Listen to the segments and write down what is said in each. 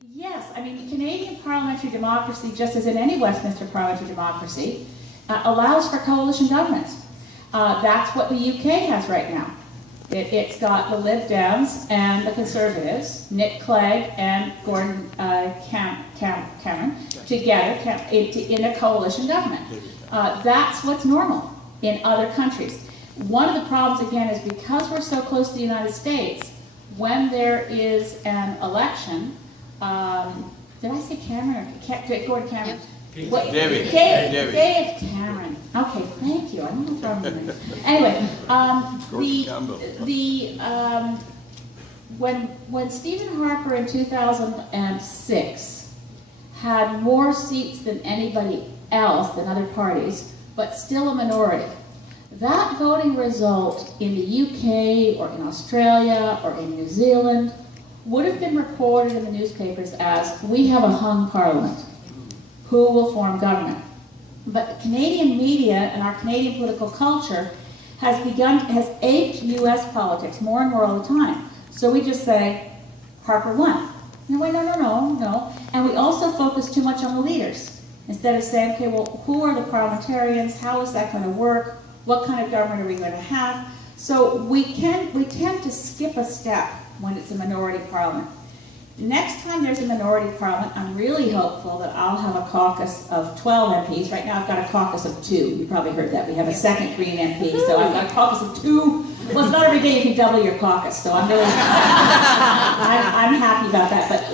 Yes, I mean, Canadian parliamentary democracy, just as in any Westminster parliamentary democracy, allows for coalition governments. That's what the UK has right now. It's got the Lib Dems and the Conservatives, Nick Clegg and Gordon Cameron, together in a coalition government. That's what's normal in other countries. One of the problems, again, is because we're so close to the United States, when there is an election, did I say Cameron or Gordon Cameron? Yep. David Cameron. Okay, thank you. I don't know what's wrong with me. Anyway, when Stephen Harper in 2006 had more seats than anybody else, than other parties, but still a minority, that voting result in the UK or in Australia or in New Zealand would have been reported in the newspapers as, we have a hung parliament. Who will form government? But Canadian media and our Canadian political culture has aped US politics more and more all the time. So we just say, Harper won. No, wait, no. And we also focus too much on the leaders. Instead of saying, okay, well, who are the parliamentarians? How is that going to work? What kind of government are we going to have? So we tend to skip a step when it's a minority parliament. Next time there's a minority parliament, I'm really hopeful that I'll have a caucus of 12 MPs. Right now I've got a caucus of 2. You probably heard that. We have a second Green MP, so I've got a caucus of 2. Well, it's not every day you can double your caucus, so I'm really I'm happy about that. But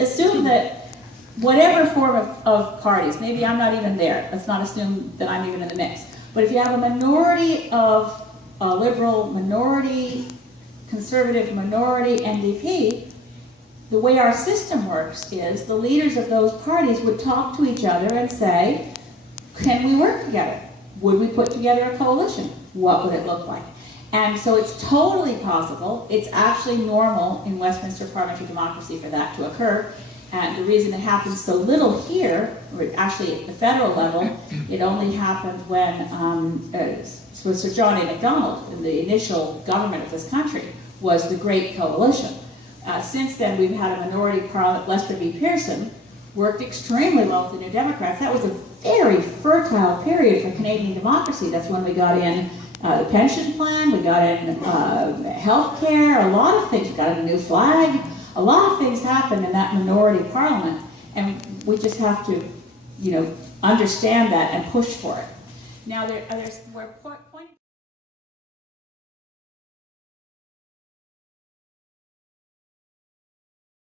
assume that whatever form of parties, maybe I'm not even there. Let's not assume that I'm even in the mix. But if you have a minority of Liberal, minority Conservative, minority NDP, the way our system works is the leaders of those parties would talk to each other and say, can we work together? Would we put together a coalition? What would it look like? And so it's totally possible. It's actually normal in Westminster parliamentary democracy for that to occur. And the reason it happens so little here, or actually at the federal level, it only happened when Sir John A. Macdonald, in the initial government of this country, was the Great Coalition. Since then, we've had a minority parliament. Lester B. Pearson worked extremely well with the New Democrats. That was a very fertile period for Canadian democracy. That's when we got in the pension plan, we got in health care, a lot of things. We got in a new flag. A lot of things happened in that minority parliament, and we just have to, understand that and push for it. Now, we're pointing